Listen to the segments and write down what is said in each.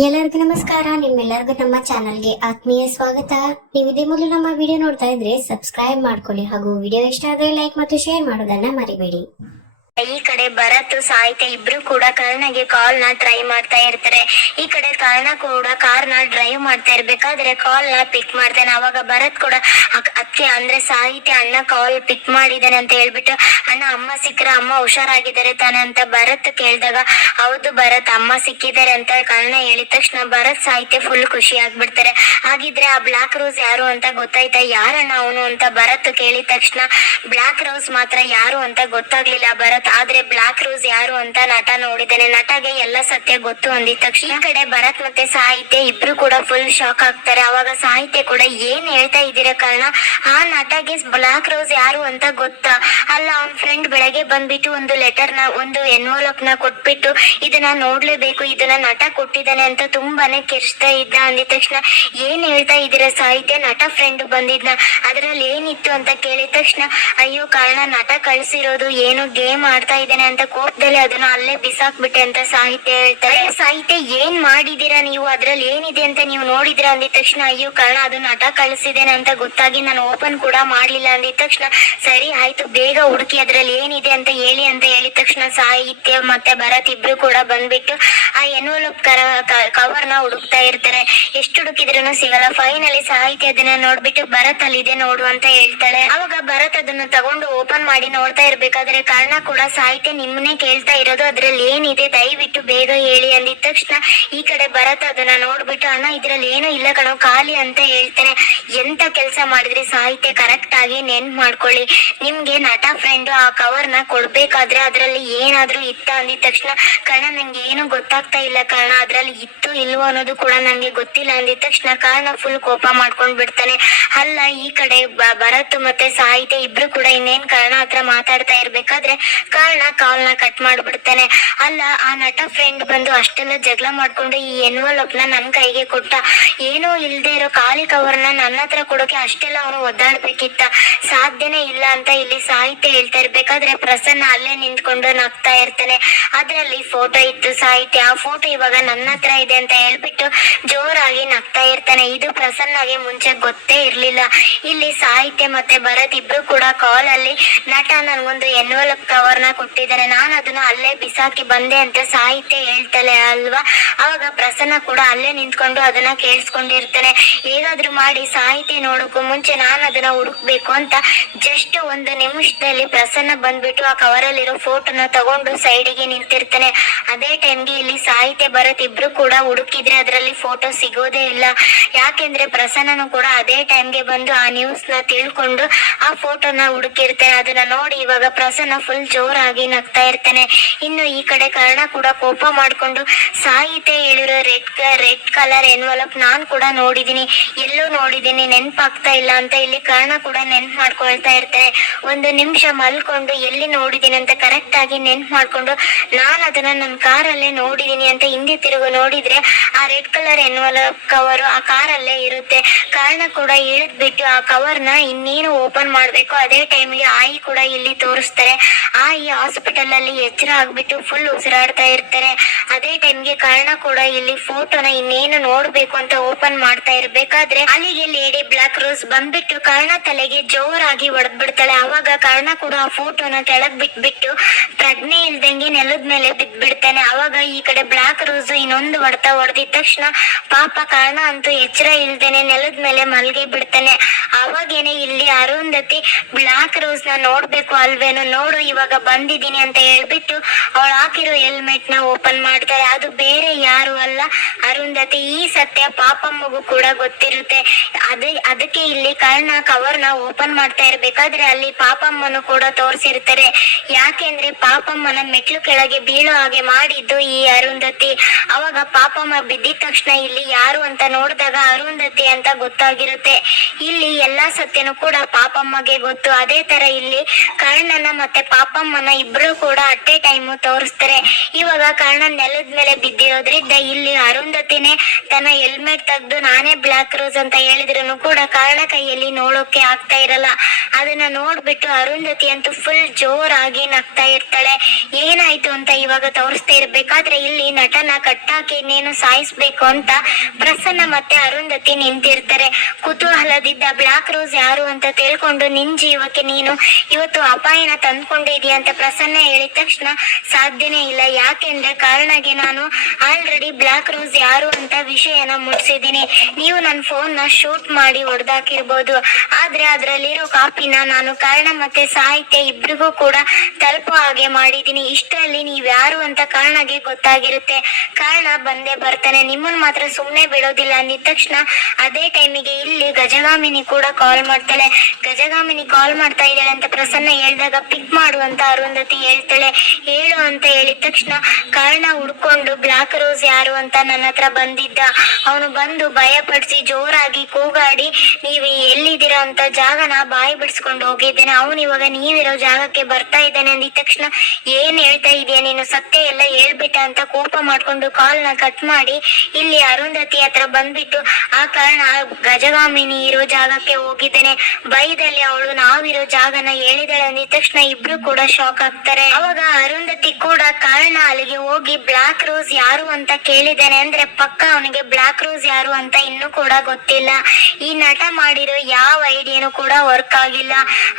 ಎಲ್ಲರಿಗೂ ನಮಸ್ಕಾರ. ನಿಮ್ಮೆಲ್ಲರಿಗೂ ನಮ್ಮ ಚಾನಲ್ಗೆ ಆತ್ಮೀಯ ಸ್ವಾಗತ. ನೀವು ಇದೇ ಮೊದಲು ನಮ್ಮ ವಿಡಿಯೋ ನೋಡ್ತಾ ಇದ್ರೆ ಸಬ್ಸ್ಕ್ರೈಬ್ ಮಾಡ್ಕೊಳ್ಳಿ ಹಾಗೂ ವಿಡಿಯೋ ಇಷ್ಟ ಆದರೆ ಲೈಕ್ ಮತ್ತು ಶೇರ್ ಮಾಡೋದನ್ನ ಮರಿಬೇಡಿ. ಈ ಕಡೆ ಭರತ್ ಸಾಹಿತ್ಯ ಇಬ್ರು ಕೂಡ ಕರ್ಣಗೆ ಕಾಲ್ ನ ಟ್ರೈ ಮಾಡ್ತಾ ಇರ್ತಾರೆ. ಈ ಕಡೆ ಕರ್ಣ ಕೂಡ ಕಾರ್ ನ ಡ್ರೈವ್ ಮಾಡ್ತಾ ಇರ್ಬೇಕಾದ್ರೆ ಕಾಲ್ ನ ಪಿಕ್ ಮಾಡ್ತಾನೆ. ಅವಾಗ ಭರತ್ ಕೂಡ ಅತ್ತೆ ಅಂದ್ರೆ ಸಾಹಿತ್ಯ ಅಣ್ಣ ಕಾಲ್ ಪಿಕ್ ಮಾಡಿದಾನೆ ಅಂತ ಹೇಳ್ಬಿಟ್ಟು, ಅಣ್ಣ ಅಮ್ಮ ಸಿಕ್ಕರ ಅಮ್ಮ ಹುಷಾರಾಗಿದ್ದಾರೆ ತಾನೆ ಅಂತ ಭರತ್ ಕೇಳಿದಾಗ, ಹೌದು ಭರತ್ ಅಮ್ಮ ಸಿಕ್ಕಿದ್ದಾರೆ ಅಂತ ಕರ್ಣ ಹೇಳಿದ ತಕ್ಷಣ ಭರತ್ ಸಾಹಿತ್ಯ ಫುಲ್ ಖುಷಿ ಆಗ್ಬಿಡ್ತಾರೆ. ಹಾಗಿದ್ರೆ ಆ ಬ್ಲಾಕ್ ರೋಸ್ ಯಾರು ಅಂತ ಗೊತ್ತಾಯ್ತಾ? ಯಾರಣ್ಣ ಅವನು ಅಂತ ಭರತ್ ಕೇಳಿದ ತಕ್ಷಣ ಬ್ಲಾಕ್ ರೋಸ್ ಮಾತ್ರ ಯಾರು ಅಂತ ಗೊತ್ತಾಗ್ಲಿಲ್ಲ ಭರತ್. ಆದ್ರೆ ಬ್ಲಾಕ್ ರೋಸ್ ಯಾರು ಅಂತ ನಟ ನೋಡಿದ್ದಾನೆ. ನಟಗೆ ಎಲ್ಲ ಸತ್ಯ ಗೊತ್ತು ಅಂದಿದ ತಕ್ಷಣ ಈ ಕಡೆ ಭರತ್ ಮತ್ತೆ ಸಾಹಿತ್ಯ ಇಬ್ರು ಕೂಡ ಫುಲ್ ಶಾಕ್ ಆಗ್ತಾರೆ. ಅವಾಗ ಸಾಹಿತ್ಯ ಕೂಡ ಏನ್ ಹೇಳ್ತಾ ಇದ್ದೀರಾ ಕರ್ಣ, ಆ ನಟಗೆ ಬ್ಲಾಕ್ ರೋಸ್ ಯಾರು ಅಂತ ಗೊತ್ತಾ? ಅಲ್ಲ ಅವ್ನ್ ಫ್ರೆಂಡ್ ಬೆಳಗ್ಗೆ ಬಂದ್ಬಿಟ್ಟು ಒಂದು ಲೆಟರ್ ನ ಒಂದು ಎನ್ವಲಪ್ ನ ಕೊಟ್ಬಿಟ್ಟು ಇದನ್ನ ನೋಡ್ಲೇಬೇಕು, ಇದನ್ನ ನಟ ಕೊಟ್ಟಿದ್ದಾನೆ ಅಂತ ತುಂಬಾನೇ ಕಿರ್ಚ್ತಾ ಇದ್ದ ಅಂದಿದ ತಕ್ಷಣ ಏನ್ ಹೇಳ್ತಾ ಇದ್ದೀರಾ ಸಾಹಿತ್ಯ, ನಟ ಫ್ರೆಂಡ್ ಬಂದಿದ್ನ ಅದ್ರಲ್ಲಿ ಏನಿತ್ತು ಅಂತ ಕೇಳಿದ ತಕ್ಷಣ, ಅಯ್ಯೋ ಕಾರಣ ನಟ ಕಳ್ಸಿರೋದು ಏನು ಗೇಮ್ ಆಡ್ತಾ ಇದ್ದೇನೆ ಅಂತ ಕೋಪದಲ್ಲಿ ಅದನ್ನ ಅಲ್ಲೇ ಬಿಸಾಕ್ಬಿಟ್ಟೆ ಅಂತ ಸಾಹಿತ್ಯ ಹೇಳ್ತಾರೆ. ಸಾಹಿತ್ಯ ಏನ್ ಮಾಡಿದೀರಾ ನೀವು, ಅದ್ರಲ್ಲಿ ಏನಿದೆ ಅಂತ ನೀವು ನೋಡಿದ್ರ ಅಂದಿದ ತಕ್ಷಣ, ಅಯ್ಯೋ ಕಾರಣ ಅದು ನಟ ಕಳ್ಸಿದ್ದೇನೆ ಅಂತ ಗೊತ್ತಾಗಿ ನಾನು ಓಪನ್ ಕೂಡ ಮಾಡ್ಲಿಲ್ಲ ಅಂದಿದ ತಕ್ಷಣ, ಸರಿ ಆಯ್ತು ಬೇಗ ಹುಡುಕಿ ಅದ್ರಲ್ಲಿ ಏನಿದೆ ಅಂತ ಹೇಳಿ ಅಂತ ಹೇಳಿದ ತಕ್ಷಣ ಸಾಹಿತ್ಯ ಮತ್ತೆ ಭರತ್ ಇಬ್ರು ಕೂಡ ಬಂದ್ಬಿಟ್ಟು ಆ ಎನ್ವಲಪ್ ಕವರ್ ನ ಹುಡುಕ್ತಾ ಇರ್ತಾರೆ. ಎಷ್ಟು ಹುಡುಕಿದ್ರೂ ಸಿಗಲ್ಲ. ಫೈನಲಿ ಸಾಹಿತ್ಯ ಅದನ್ನ ನೋಡ್ಬಿಟ್ಟು ಭರತ್ ಅಲ್ಲಿ ಇದೆ ನೋಡು ಅಂತ ಹೇಳ್ತಾಳೆ. ಅವಾಗ ಭರತ್ ಅದನ್ನ ತಗೊಂಡು ಓಪನ್ ಮಾಡಿ ನೋಡ್ತಾ ಇರ್ಬೇಕಾದ್ರೆ ಕಾರಣ ಕೂಡ ಸಾಹಿತ್ಯ ನಿಮ್ಮನ್ನೇ ಕೇಳ್ತಾ ಇರೋದು, ಅದ್ರಲ್ಲಿ ಏನಿದೆ ದಯವಿಟ್ಟು ಬೇಗ ಹೇಳಿ ಅಂದಿದ ತಕ್ಷಣ ಈ ಕಡೆ ಭರತ್ ಅದನ್ನ ನೋಡ್ಬಿಟ್ಟು, ಅಣ್ಣ ಇದ್ರಲ್ಲಿ ಏನು ಇಲ್ಲ ಕಣೋ ಖಾಲಿ ಅಂತ ಹೇಳ್ತಾನೆ. ಎಂತ ಕೆಲಸ ಮಾಡಿದ್ರಿ ಸಾಹಿತ್ಯ, ಕರೆಕ್ಟ್ ಆಗಿ ನೆನ್ಪ್ ಮಾಡ್ಕೊಳ್ಳಿ, ನಿಮ್ಗೆ ನಟ ಫ್ರೆಂಡ್ ಆ ಕವರ್ ನ ಕೊಡ್ಬೇಕಾದ್ರೆ ಅದ್ರಲ್ಲಿ ಏನಾದ್ರೂ ಇತ್ತ ಅಂದಿದ ತಕ್ಷಣ, ಕಾರಣ ನಂಗೆ ಏನು ಗೊತ್ತಾಗ್ತಾ ಇಲ್ಲ ಕಾರಣ, ಅದ್ರಲ್ಲಿ ಇತ್ತು ಇಲ್ವೋ ಅನ್ನೋದು ಕೂಡ ನಂಗೆ ಗೊತ್ತಿಲ್ಲ ಅಂದಿದ ತಕ್ಷಣ ಕಾರಣ ಫುಲ್ ಕೋಪ ಮಾಡ್ಕೊಂಡ್ ಬಿಡ್ತಾನೆ. ಅಲ್ಲ ಈ ಕಡೆ ಭರತ್ ಮತ್ತೆ ಸಾಹಿತ್ಯ ಇಬ್ರು ಕೂಡ ಇನ್ನೇನ್ ಕಾರಣ ಹತ್ರ ಮಾತಾಡ್ತಾ ಇರ್ಬೇಕಾದ್ರೆ ಕಾರಣ ಕಾಲ್ ನ ಕಟ್ ಮಾಡ್ಬಿಡ್ತಾನೆ. ಅಲ್ಲ ಆ ನಟ ಫ್ರೆಂಡ್ ಬಂದು ಅಷ್ಟೆಲ್ಲ ಜಗಳ ಮಾಡ್ಕೊಂಡು ಈ ಎನ್ವಲಪ್ ನ ನನ್ ಕೈಗೆ ಕೊಟ್ಟ, ಏನೂ ಇಲ್ದೇ ಇರೋ ಖಾಲಿ ಕವರ್ ನ ನನ್ನ ಹತ್ರ ಕೊಡೋಕೆ ಅಷ್ಟೆಲ್ಲ ಅವನು ಒದ್ದಾಡ್ಬೇಕಿತ್ತ, ಸಾಧ್ಯನೇ ಇಲ್ಲ ಅಂತ ಇಲ್ಲಿ ಸಾಹಿತ್ಯ ಹೇಳ್ತಾ ಇರ್ಬೇಕಾದ್ರೆ ಪ್ರಸನ್ನ ಅಲ್ಲೇ ನಿಂತ್ಕೊಂಡು ನಗ್ತಾ ಇರ್ತಾನೆ. ಅದ್ರಲ್ಲಿ ಫೋಟೋ ಇತ್ತು ಸಾಹಿತ್ಯ, ಆ ಫೋಟೋ ಇವಾಗ ನನ್ನ ಹತ್ರ ಇದೆ ಅಂತ ಹೇಳ್ಬಿಟ್ಟು ಜೋರಾಗಿ ನಗ್ತಾ ಇರ್ತಾನೆ. ಇದು ಪ್ರಸನ್ನಗೆ ಮುಂಚೆ ಗೊತ್ತೇ ಇರ್ಲಿಲ್ಲ. ಇಲ್ಲಿ ಸಾಹಿತ್ಯ ಮತ್ತೆ ಭರತ್ ಇಬ್ರು ಕೂಡ ಕಾಲ್ ಅಲ್ಲಿ ನಟ ನನ್ಗೊಂದು ಎನ್ವಲಪ್ ಕವರ್ ನ ಕೊಟ್ಟಿದ್ದಾರೆ, ನಾನು ಅದನ್ನ ಅಲ್ಲೇ ಬಿಸಾಕಿ ಬಂದೆ ಅಂತ ಸಾಹಿತ್ಯ ಹೇಳ್ತಾಳೆ ಅಲ್ವಾ. ಅವಾಗ ಪ್ರಸನ್ನ ಕೂಡ ಅಲ್ಲೇ ನಿಂತ್ಕೊಂಡು ಅದನ್ನ ಕೇಳಿಸ್ಕೊಂಡಿರ್ತಾನೆ. ಹೇಗಾದ್ರೂ ಮಾಡಿ ಸಾಹಿತ್ಯ ನೋಡೋಕು ಮುಂಚೆ ನಾನು ಅದನ್ನ ಹುಡುಕ್ಬೇಕು ಅಂತ ಜಸ್ಟ್ ಒಂದು ನಿಮಿಷದಲ್ಲಿ ಪ್ರಸನ್ನ ಬಂದ್ಬಿಟ್ಟು ಆ ಕವರ್ ಅಲ್ಲಿರೋ ಫೋಟೋನ ತಗೊಂಡು ಸೈಡಿಗೆ ನಿಂತಿರ್ತಾನೆ. ಅದೇ ಟೈಮ್ಗೆ ಇಲ್ಲಿ ಸಾಹಿತ್ಯ ಭರತ್ ಇಬ್ರು ಕೂಡ ಹುಡುಕಿದ್ರೆ ಅದರಲ್ಲಿ ಫೋಟೋ ಸಿಗೋದೇ ಇಲ್ಲ. ಯಾಕೆಂದ್ರೆ ಪ್ರಸನ್ನನು ಕೂಡ ಅದೇ ಟೈಮ್ಗೆ ಬಂದು ಆ ನ್ಯೂಸ್ ನ ತಿಳ್ಕೊಂಡು ಆ ಫೋಟೋನ ಹುಡುಕಿರ್ತಾನೆ. ಅದನ್ನ ನೋಡಿ ಇವಾಗ ಪ್ರಸನ್ನ ಫುಲ್ ಜೋರಾಗಿ ನಗ್ತಾ ಇರ್ತಾನೆ. ಇನ್ನು ಈ ಕಡೆ ಕರ್ಣ ಕೂಡ ಕೋಪ ಮಾಡ್ಕೊಂಡು, ಸಾಹಿತ್ಯ ಹೇಳಿರೋ ರೆಡ್ ಕಲರ್ ಎನ್ವಲಪ್ ನಾನ್ ಕೂಡ ನೋಡಿದೀನಿ, ಎಲ್ಲೂ ನೋಡಿದೀನಿ ನೆನ್ಪಾಗ್ತಾ ಇಲ್ಲ ಅಂತ ಇಲ್ಲಿ ಕರ್ಣ ಕೂಡ ನೆನ್ಪ್ ಮಾಡ್ಕೊಳ್ತಾ ಇರ್ತಾರೆ. ಒಂದು ನಿಮಿಷ ಮಲ್ಕೊಂಡು ಎಲ್ಲಿ ನೋಡಿದೀನಿ ಅಂತ ಕರೆಕ್ಟ್ ಆಗಿ ನೆನ್ಪ್ ಮಾಡ್ಕೊಂಡು, ನಾನ್ ಅದನ್ನ ನನ್ನ ಕಾರಲ್ಲೇ ನೋಡಿದೀನಿ ಅಂತ ಹಿಂದೆ ತಿರುಗು ನೋಡಿದ್ರೆ ಆ ರೆಡ್ ಕಲರ್ ಎನ್ವಲಪ್ ಕವರ್ ಆ ಕಾರಲ್ಲೇ ಇರುತ್ತೆ. ಕರ್ಣ ಕೂಡ ಇಳಿದ್ಬಿಟ್ಟು ಆ ಕವರ್ ನ ಇನ್ನೇನು ಓಪನ್ ಮಾಡ್ಬೇಕು ಅದೇ ಟೈಮ್ಗೆ ಆಯಿ ಕೂಡ ಇಲ್ಲಿ ತೋರಿಸ್ತಾರೆ. ಆಯಿ ಹಾಸ್ಪಿಟಲ್ ಅಲ್ಲಿ ಎಚ್ಚರ ಆಗ್ಬಿಟ್ಟು ಫುಲ್ ಉಸಿರಾಡ್ತಾ ಇರ್ತಾರೆ. ಅದೇ ಟೈಮ್ಗೆ ಕರ್ಣ ಕೂಡ ಇಲ್ಲಿ ಫೋಟೋನ ಇನ್ನೇನು ನೋಡ್ಬೇಕು ಅಂತ ಓಪನ್ ಮಾಡ್ತಾ ಇರ್ಬೇಕಾದ್ರೆ ಅಲ್ಲಿಗೆ ಲೇಡಿ ಬ್ಲಾಕ್ ರೋಸ್ ಬಂದ್ಬಿಟ್ಟು ಕರ್ಣ ತಲೆಗೆ ಜೋರಾಗಿ ಹೊಡೆದ್ಬಿಡ್ತಾಳೆ. ಅವಾಗ ಕರ್ಣ ಕೂಡ ಆ ಫೋಟೋನ ಕೆಳಗ್ ಬಿಟ್ಬಿಟ್ಟು ಪ್ರಜ್ಞೆ ಇಲ್ದಂಗೆ ನೆಲದ ಮೇಲೆ ಬಿದ್ಬಿಡ್ತಾನೆ. ಅವಾಗ ಈ ಕಡೆ ಬ್ಲಾಕ್ ರೋಸ್ ಇನ್ನೊಂದು ಹೊಡೆದಿದ ತಕ್ಷಣ ಪಾಪ ಕರ್ಣ ಅಂತೂ ಎಚ್ಚರ ಇಲ್ದೇನೆ ನೆಲದ ಮೇಲೆ ಮಲ್ಗೆ ಬಿಡ್ತಾನೆ. ಅವಾಗೇನೆ ಇಲ್ಲಿ ಅರುಂಧತಿ ಬ್ಲಾಕ್ ರೋಸ್ ನ ನೋಡ್ಬೇಕು ಅಲ್ವೇನು, ನೋಡು ಇವಾಗ ಬಂದಿದ್ದೀನಿ ಅಂತ ಹೇಳ್ಬಿಟ್ಟು ಅವಳು ಹಾಕಿರೋ ಹೆಲ್ಮೆಟ್ ನ ಓಪನ್ ಮಾಡ್ತಾರೆ. ಅದು ಬೇರೆ ಯಾರು ಅಲ್ಲ ಅರುಂಧತಿ. ಈ ಸತ್ಯ ಪಾಪಮ್ಮಗೂ ಕೂಡ ಗೊತ್ತಿರುತ್ತೆ. ಅದಕ್ಕೆ ಇಲ್ಲಿ ಕರ್ಣ ಕವರ್ ನ ಓಪನ್ ಮಾಡ್ತಾ ಇರ್ಬೇಕಾದ್ರೆ ಅಲ್ಲಿ ಪಾಪಮ್ಮನು ಕೂಡ ತೋರಿಸಿರ್ತಾರೆ. ಯಾಕೆಂದ್ರೆ ಪಾಪಮ್ಮನ ಮೆಟ್ಲು ಕೆಳಗೆ ಬೀಳೋ ಹಾಗೆ ಮಾಡಿದ್ದು ಈ ಅರುಂಧತಿ. ಅವಾಗ ಪಾಪಮ್ಮ ಬಿದ್ದಿದ ತಕ್ಷಣ ಇಲ್ಲಿ ಯಾರು ಅಂತ ನೋಡಿದಾಗ ಅರುಂಧತಿ ಅಂತ ಗೊತ್ತಾಗಿರುತ್ತೆ. ಇಲ್ಲಿ ಎಲ್ಲಾ ಸತ್ಯನೂ ಕೂಡ ಪಾಪಮ್ಮಗೆ ಗೊತ್ತು. ಅದೇ ತರ ಇಲ್ಲಿ ಕರ್ಣನ ಮತ್ತೆ ಪಾಪಮ್ಮನ ಇಬ್ರು ಕೂಡ ಅಟ್ಟೆ ಟೈಮು ತೋರಿಸ್ತಾರೆ. ಇವಾಗ ಕರ್ಣ ನೆಲದ ಮೇಲೆ ಬಿದ್ದಿರೋದ್ರಿಂದ ಇಲ್ಲಿ ಅರುಂಧತಿನೇ ತನ್ನ ಹೆಲ್ಮೆಟ್ ತೆಗ್ದು ನಾನೇ ಬ್ಲಾಕ್ ರೋಸ್ ಅಂತ ಹೇಳಿದ್ರೆ ಇದ್ರೂ ಕೂಡ ಕಾರಣ ಕೈಯಲ್ಲಿ ನೋಡೋಕೆ ಆಗ್ತಾ ಇರಲ್ಲ. ಅದನ್ನ ನೋಡ್ಬಿಟ್ಟು ಅರುಂಧತಿ ಅಂತೂ ಫುಲ್ ಜೋರಾಗಿ ನಗ್ತಾ ಇರ್ತಾಳೆ. ಏನಾಯ್ತು ಅಂತ ಇವಾಗ ತೋರಿಸ್ತಾ ಇರ್ಬೇಕಾದ್ರೆ ಇಲ್ಲಿ ನಟನ ಕಟ್ಟಾಕಿ ಇನ್ನೇನು ಸಾಯಿಸ್ಬೇಕು ಅಂತ ಪ್ರಸನ್ನ ಮತ್ತೆ ಅರುಂಧತಿ ನಿಂತಿರ್ತಾರೆ. ಕುತೂಹಲದಿಂದ ಬ್ಲಾಕ್ ರೋಸ್ ಯಾರು ಅಂತ ತಿಳ್ಕೊಂಡು ನಿನ್ ಜೀವಕ್ಕೆ ನೀನು ಇವತ್ತು ಅಪಾಯನ ತಂದ್ಕೊಂಡಿದೀಯ ಅಂತ ಪ್ರಸನ್ನ ಹೇಳಿದ ತಕ್ಷಣ ಸಾಧ್ಯನೇ ಇಲ್ಲ. ಯಾಕೆಂದ್ರೆ ಕಾರಣಗೆ ನಾನು ಆಲ್ರೆಡಿ ಬ್ಲಾಕ್ ರೋಸ್ ಯಾರು ಅಂತ ವಿಷಯನ ಮುಟ್ಸಿದೀನಿ. ನೀವು ನನ್ನ ಫೋನ್ ನ ಶೂಟ್ ಮಾಡಿ ಹೊಡೆದಾಕಿರ್ಬೋದು, ಆದ್ರೆ ಅದ್ರಲ್ಲಿರೋ ಕಾಪಿನ ನಾನು ಕಾರಣ ಮತ್ತೆ ಸಾಹಿತ್ಯ ಇಬ್ರಿಗೂ ಕೂಡ ತಲುಪೋ ಹಾಗೆ ಮಾಡಿದೀನಿ. ಇಷ್ಟರಲ್ಲಿ ನೀವ್ ಯಾರು ಅಂತ ಕಾರಣಗೆ ಗೊತ್ತಾಗಿರುತ್ತೆ. ಕಾರಣ ಬಂದೇ ಬರ್ತಾನೆ, ನಿಮ್ಮನ್ ಮಾತ್ರ ಸುಮ್ನೆ ಬಿಡೋದಿಲ್ಲ ಅಂದಿದ ತಕ್ಷಣ ಅದೇ ಟೈಮಿಗೆ ಇಲ್ಲಿ ಗಜಗಾಮಿನಿ ಕೂಡ ಕಾಲ್ ಮಾಡ್ತಾಳೆ. ಗಜಗಾಮಿನಿ ಕಾಲ್ ಮಾಡ್ತಾ ಇದ್ದಾಳೆ ಅಂತ ಪ್ರಸನ್ನ ಹೇಳಿದಾಗ ಪಿಕ್ ಮಾಡು ಅಂತ ಅರುಂಧತಿ ಹೇಳ್ತಾಳೆ. ಹೇಳು ಅಂತ ಹೇಳಿದ ತಕ್ಷಣ ಕಾರಣ ಹುಡ್ಕೊಂಡು ಬ್ಲಾಕ್ ರೋಸ್ ಯಾರು ಅಂತ ನನ್ನ ಹತ್ರ ಬಂದಿದ್ದ. ಅವನು ಬಂದು ಭಯ ಪಡಿಸಿ ಜೋರಾಗಿ ಕೂಗಾಡಿ ನೀವು ಎಲ್ಲಿದ್ದೀರಾ ಅಂತ ಜಾಗನ ಬಾಯಿ ಬಿಡಿಸ್ಕೊಂಡು ಹೋಗಿದ್ದೇನೆ. ಅವನು ಇವಾಗ ನೀವಿರೋ ಜಾಗಕ್ಕೆ ಬರ್ತಾ ಇದ್ದಾನೆ ಅಂದಿದ ತಕ್ಷಣ ಏನ್ ಹೇಳ್ತಾ ಇದೀಯ ನೀನು, ಸತ್ಯ ಎಲ್ಲ ಹೇಳ್ಬಿಟ್ಟ ಅಂತ ಕೋಪ ಮಾಡ್ಕೊಂಡು ಕಾಲ್ ನ ಕಟ್ ಮಾಡಿ ಇಲ್ಲಿ ಅರುಂಧತಿ ಹತ್ರ ಬಂದ್ಬಿಟ್ಟು ಆ ಕಾರಣ ಗಜಗಾಮಿನಿ ಇರೋ ಜಾಗಕ್ಕೆ ಹೋಗಿದ್ದೇನೆ. ಭಯದಲ್ಲಿ ಅವಳು ನಾವಿರೋ ಜಾಗನ ಹೇಳಿದಾಳೆ ಅಂದಿದ ತಕ್ಷಣ ಇಬ್ರು ಕೂಡ ಶಾಕ್ ಆಗ್ತಾರೆ. ಅವಾಗ ಅರುಂಧತಿ ಕೂಡ ಕಾರಣ ಅಲ್ಲಿಗೆ ಹೋಗಿ ಬ್ಲಾಕ್ ರೋಸ್ ಯಾರು ಅಂತ ಕೇಳಿದ್ದೇನೆ ಅಂದ್ರೆ ಪಕ್ಕ ಅವನಿಗೆ ಬ್ಲಾಕ್ ರೋಸ್ ಯಾರು ಅಂತ ಇನ್ನೂ ಕೂಡ ಗೊತ್ತಿಲ್ಲ. ಈ ನಟ ಮಾಡಿರೋ ಯಾವ ಐಡಿಯಾನು ಕೂಡ ವರ್ಕ್ ಆಗಿಲ್ಲ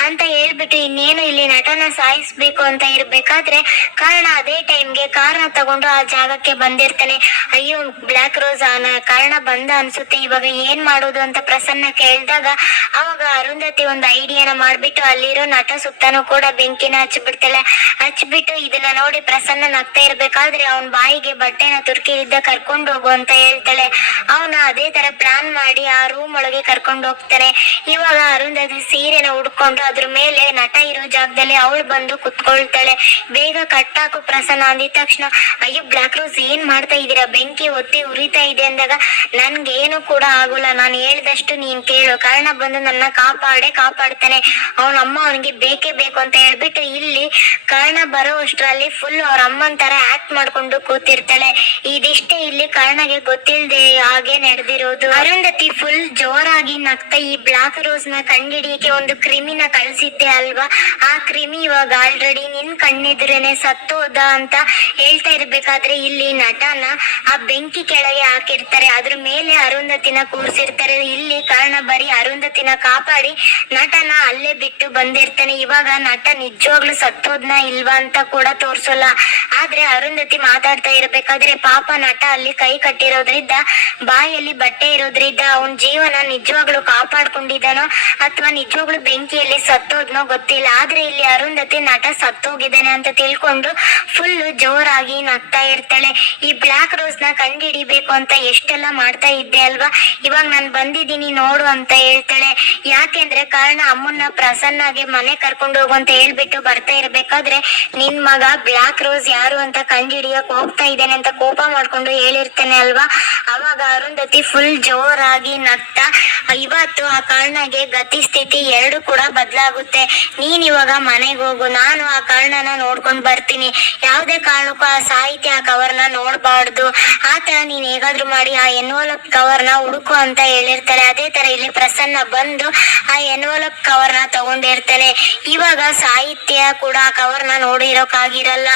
ಅಂತ ಹೇಳ್ಬಿಟ್ಟು ಇನ್ನೇನು ಇಲ್ಲಿ ನಟನ ಸಾಯಿಸ್ಬೇಕು ಅಂತ ಇರ್ಬೇಕಾದ್ರೆ ಕಾರಣ ಅದೇ ಟೈಮ್ಗೆ ಕಾರಣ ತಗೊಂಡು ಆ ಜಾಗಕ್ಕೆ ಬಂದಿರ್ತಾನೆ. ಅಯ್ಯೋ ಬ್ಲಾಕ್ ರೋಸ್ ಕಾರಣ ಬಂದ ಅನ್ಸುತ್ತೆ, ಇವಾಗ ಏನ್ ಮಾಡೋದು ಅಂತ ಪ್ರಸನ್ನ ಕೇಳಿದಾಗ ಅವಾಗ ಅರುಂಧತಿ ಒಂದು ಐಡಿಯಾನ ಮಾಡ್ಬಿಟ್ಟು ಅಲ್ಲಿರೋ ನಟ ಸುತ್ತನೂ ಕೂಡ ಬೆಂಕಿನ ಹಚ್ಚಿಬಿಡ್ತಾಳೆ. ಹಚ್ಬಿಟ್ಟು ಇದನ್ನ ನೋಡಿ ಪ್ರಸನ್ನ ನಗ್ತಾ ಇರ್ಬೇಕಾದ್ರೆ ಅವನ್ ಬಾಯಿಗೆ ಬಟ್ಟೆನ ತುರ್ಕಿಲಿದ್ದ ಕರ್ಕೊಂಡು ಹೋಗು ಅಂತ ಹೇಳ್ತಾಳೆ. ಅವನ ಅದೇ ತರ ಪ್ಲಾನ್ ಮಾಡಿ ಆ ರೂಮ್ ಒಳಗೆ ಕರ್ಕೊಂಡು ಹೋಗ್ತಾನೆ. ಇವಾಗ ಅರುಂಧತಿ ಸೀರೆನ ಉಡ್ಕೊಂಡು ಅದ್ರ ಮೇಲೆ ನಟ ಇರೋ ಜಾಗದಲ್ಲಿ ಅವಳು ಬಂದು ಕುತ್ಕೊಳ್ತಾಳೆ. ಬೇಗ ಕಟ್ಟಾಕು ಪ್ರಸನ್ನ ಅಂದಿದ ತಕ್ಷಣ ಅಯ್ಯೋ ಬ್ಲಾಕ್ ರೋಸ್ ಏನ್ ಮಾಡ್ತಾ ಇದೀರಾ, ಬೆಂಕಿ ಒತ್ತಿ ಉರಿತಾ ಇದೆ ಅಂದಾಗ ನನ್ಗೇನು ಕೂಡ ಆಗುಲ್ಲ, ನಾನು ಹೇಳ್ದಷ್ಟು ನೀನ್ ಕೇಳು, ಕಾರಣ ಬಂದು ನನ್ನ ಕಾಪಾಡ್ತಾನೆ, ಅವನ ಅಮ್ಮ ಅವನಿಗೆ ಬೇಕೇ ಬೇಕು ಅಂತ ಹೇಳ್ಬಿಟ್ಟು ಇಲ್ಲಿ ಕಾರಣ ಬರೋ ಅಷ್ಟ್ರಲ್ಲಿ ಫುಲ್ ಅವ್ರ ಅಮ್ಮನ್ ತರ ಆಕ್ಟ್ ಮಾಡ್ಕೊಂಡು ಕೂತಿರ್ತಾಳೆ. ಇದಿಷ್ಟೇ ಇಲ್ಲಿ ಕಾರಣಗೆ ಗೊತ್ತಿಲ್ದೆ ಹಾಗೆ ನಡೆದಿರೋದು. ಅರುಂಧತಿ ಫುಲ್ ಜೋರಾಗಿ ನಗ್ತಾ ಈ ಬ್ಲಾಕ್ ರೋಸ್ ನ ಕಂಡಿಡಿಯಕ್ಕೆ ಒಂದು ಕ್ರಿಮಿನ ಕಳ್ಸಿದ್ದೆ ಅಲ್ವಾ, ಆ ಕ್ರಿಮಿ ಇವಾಗ ಆಲ್ರೆಡಿ ನಿನ್ ಕಣ್ಣೆದುರೇನೆ ಸತ್ತೋದ ಅಂತ ಹೇಳ್ತಾ ಇರ್ಬೇಕಾದ್ರೆ ಇಲ್ಲಿ ನಟನ ಆ ಬೆಂಕಿ ಕೆಳಗೆ ಹಾಕಿರ್ತಾರೆ. ಅದ್ರ ಮೇಲೆ ಅರುಂಧತಿನ ಕೂರ್ಸಿರ್ತಾರೆ. ಇಲ್ಲಿ ಕಾರಣ ಬರೀ ಅರುಂಧತಿನ ಕಾಪಾಡಿ ನಟನ ಅಲ್ಲೇ ಬಿಟ್ಟು ಬಂದಿರ್ತಾನೆ. ಇವಾಗ ನಟ ನಿಜವಾಗ್ಲೂ ಸತ್ತೋದ್ನ ಇಲ್ವಾ ಅಂತ ಕೂಡ ತೋರ್ಸಲ್ಲ. ಆದ್ರೆ ಅರುಂಧತಿ ಮಾತಾಡ್ತಾ ಇರ್ಬೇಕಾದ್ರೆ ಪಾಪ ನಟ ಅಲ್ಲಿ ಕೈ ಕಟ್ಟಿರೋದ್ರಿಂದ ಬಾಯಲ್ಲಿ ಬಟ್ಟೆ ಇರೋದ್ರಿಂದ ಅವನ್ ಜೀವನ ನಿಜವಾಗ್ಲೂ ಕಾಪಾಡ್ಕೊಂಡಿದ್ದಾನೋ ಅಥವಾ ನಿಜವಾಗ್ಲೂ ಬೆಂಕಿಯಲ್ಲಿ ಸತ್ತೋದ್ನೋ ಗೊತ್ತಿಲ್ಲ. ಆದ್ರೆ ಇಲ್ಲಿ ಅರುಂಧತಿ ನಟ ಸತ್ತೋಗಿದ್ದಾನೆ ಅಂತ ತಿಳ್ಕೊಂಡು ಫುಲ್ ಜೋರಾಗಿ ನಗ್ತಾ ಇರ್ತಾಳೆ. ಈ ಬ್ಲಾಕ್ ರೋಸ್ ನ ಕಂಡಿಡಿಬೇಕು ಅಂತ ಎಷ್ಟೆಲ್ಲ ಮಾಡ್ತಾ ಇದ್ದೆ ಅಲ್ವಾ, ಇವಾಗ ನಾನು ಬಂದಿದ್ದೀನಿ ನೋಡು ಅಂತ ಹೇಳ್ತಾಳೆ. ಯಾಕೆಂದ್ರೆ ಕಾರಣ ಅಮ್ಮನ್ನ ಪ್ರಸನ್ನಾಗೆ ಮನೆ ಕರ್ಕೊಂಡು ಹೋಗು ಅಂತ ಹೇಳ್ಬಿಟ್ಟು ಬರ್ತಾ ಇರ್ಬೇಕಾದ್ರೆ ನಿನ್ ಮಗ ಬ್ಲಾಕ್ ರೋಸ್ ಯಾರು ಅಂತ ಕಂಡಿಡಿಯಕ್ ಹೋಗ್ತಾ ಇದ್ದೇನೆ ಅಂತ ಕೋಪ ಮಾಡ್ಕೊಂಡು ಹೇಳಿರ್ತಾನೆ ಅಲ್ವಾ. ಅವಾಗ ಅರುಂಧತಿ ಫುಲ್ ಜೋರಾಗಿ ನಗ್ತಾ ಇವತ್ತು ಆ ಕಾರಣಗೆ ಗತಿ ಸ್ಥಿತಿ ಎರಡು ಕೂಡ ಬದಲಾಗುತ್ತೆ, ನೀನ್ ಇವಾಗ ಮನೆಗೆ ಹೋಗು, ನಾನು ಆ ಕಾರಣನ ನೋಡ್ಕೊಂಡ್ ಬರ್ತೀನಿ, ಯಾವ್ದೇ ಕಾರಣಕ್ಕೂ ಆ ಸಾಹಿತ್ಯ ಆ ಕವರ್ನ ನೋಡ್ಬಾರ್ದು, ಆ ತರ ನೀನ್ ಹೇಗಾದ್ರೂ ಮಾಡಿ ಆ ಎನ್ವಲಪ್ ಕವರ್ನ ಹುಡುಕು ಅಂತ ಹೇಳಿರ್ತಾಳೆ. ಅದೇ ತರ ಇಲ್ಲಿ ಪ್ರಸನ್ನ ಬಂದು ಆ ಎನ್ವಲಪ್ ಕವರ್ನ ತಗೊಂಡಿರ್ತಾನೆ. ಇವಾಗ ಸಾಹಿತ್ಯ ಕೂಡ ಆ ಕವರ್ನ ನೋಡಿರೋಕ್ಕಾಗಿರಲ್ಲ,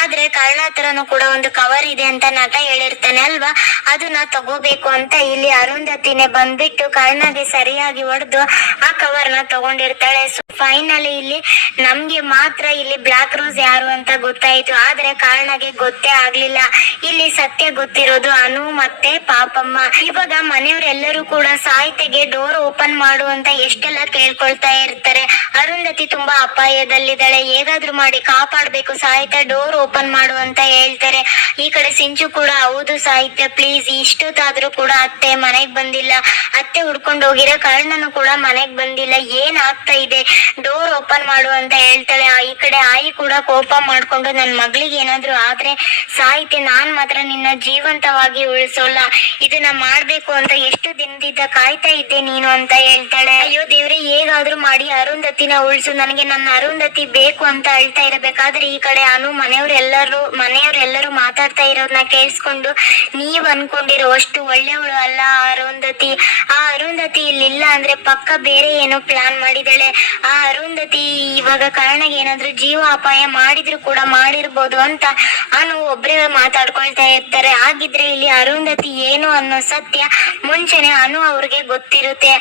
ಆದ್ರೆ ಕಾರಣ ಹತ್ರನೂ ಕೂಡ ಒಂದು ಕವರ್ ಇದೆ ಅಂತ ನಟ ಹೇಳಿರ್ತಾನೆ ಅಲ್ವಾ, ಅದನ್ನ ತಗೋಬೇಕು ಅಂತ ಇಲ್ಲಿ ಅರುಂಧತಿನೇ ಬಂದ್ಬಿಟ್ಟು ಕಾರಣಗೆ ಸರಿಯಾಗಿ ಹೊಡೆದು ಆ ಕವರ್ನ ತಗೊಂಡಿರ್ತಾಳೆ. ಸೊ ಫೈನಲಿ ಇಲ್ಲಿ ನಮ್ಗೆ ಮಾತ್ರ ಇಲ್ಲಿ ಬ್ಲಾಕ್ ರೋಸ್ ಯಾರು ಅಂತ ಗೊತ್ತಾಯ್ತು, ಆದ್ರೆ ಕಾರಣಗೆ ಗೊತ್ತೇ ಆಗ್ಲಿಲ್ಲ. ಇಲ್ಲಿ ಸತ್ಯ ಗೊತ್ತಿರೋದು ಅನು ಮತ್ತೆ ಪಾಪಮ್ಮ. ಇವಾಗ ಮನೆಯವರೆಲ್ಲರೂ ಕೂಡ ಸಾಹಿತ್ಯಗೆ ಡೋರ್ ಓಪನ್ ಮಾಡು ಅಂತ ಎಷ್ಟೆಲ್ಲ ಕೇಳ್ಕೊಳ್ತಾ ಇರ್ತಾರೆ. ಅರುಂಧತಿ ತುಂಬಾ ಅಪಾಯದಲ್ಲಿದ್ದಾಳೆ, ಹೇಗಾದ್ರೂ ಮಾಡಿ ಕಾಪಾಡ್ಬೇಕು, ಸಾಹಿತ್ಯ ಡೋರ್ ಓಪನ್ ಮಾಡು ಅಂತ ಹೇಳ್ತಾರೆ. ಈ ಕಡೆ ಸಿಂಚು ಕೂಡ ಹೌದು ಸಾಹಿತ್ಯ ಪ್ಲೀಸ್, ಇಷ್ಟೊತ್ತಾದ್ರೂ ಕೂಡ ಅತ್ತೆ ಮನೆಗ್ ಬಂದಿಲ್ಲ, ಅತ್ತೆ ಹುಡ್ಕೊಂಡು ಹೋಗಿರೋ ಕಾರಣನು ಕೂಡ ಮನೆಗ್ ಬಂದಿಲ್ಲ, ಏನ್ ಆಗ್ತಾ ಇದೆ, ಡೋರ್ ಓಪನ್ ಮಾಡು ಅಂತ ಹೇಳ್ತಾಳೆ. ಈ ಕಡೆ ಆಯಿ ಕೂಡ ಕೋಪ ಮಾಡ್ಕೊಂಡು ನನ್ ಮಗಳಿಗೆ ಏನಾದ್ರು ಆದ್ರೆ ಸಾಹಿತ್ಯ ನಾನ್ ಮಾತ್ರ ನಿನ್ನ ಜೀವಂತವಾಗಿ ಉಳಿಸೋಲ್ಲ, ಇದನ್ನ ಮಾಡ್ಬೇಕು ಅಂತ ಎಷ್ಟು ದಿನದಿಂದ ಕಾಯ್ತಾ ಇದ್ದೆ ನೀನು ಅಂತ ಹೇಳ್ತಾಳೆ. ಅಯ್ಯೋ ದೇವ್ರೆ ಹೇಗಾದ್ರೂ ಮಾಡಿ ಅರುಂಧತಿನ ಉಳಿಸು, ನನಗೆ ನನ್ನ ಅರುಂಧತಿ ಬೇಕು ಅಂತ ಅಳ್ತಾ ಇರಬೇಕಾದ್ರೆ ಈ ಕಡೆ ಅನು ಮನೆಯವರೆಲ್ಲರೂ ಮಾತಾಡ್ತಾ ಇರೋದನ್ನ ಕೇಳಿಸ್ಕೊಂಡು ನೀವ್ ಅನ್ಕೊಂಡಿರೋ ಅಷ್ಟು ಅಷ್ಟು ಒಳ್ಳೆಯವಳು ಅಲ್ಲ ಆ ಅರುಂಧತಿ ಇಲ್ಲಿಲ್ಲ ಅಂದ್ರೆ ಪಕ್ಕ ಬೇರೆ ಏನೋ ಪ್ಲಾನ್ ಮಾಡಿದಾಳೆ. ಆ ಅರುಂಧತಿ ಇವಾಗ ಕಾರಣಗೆ ಏನಾದ್ರೂ ಜೀವ ಅಪಾಯ ಮಾಡಿದ್ರು ಕೂಡ ಮಾಡಿರ್ಬೋದು ಅಂತ ಅನು ಒಬ್ರೇ ಮಾತಾಡ್ಕೊಳ್ತಾ ಇರ್ತಾರೆ. ಹಾಗಿದ್ರೆ ಇಲ್ಲಿ ಅರುಂಧತಿ ಏನು ಅನ್ನೋ ಸತ್ಯ ಮುಂಚೆನೆ ಅನು ಅವ್ರಿಗೆ ಗೊತ್ತಿರುತ್ತೆ.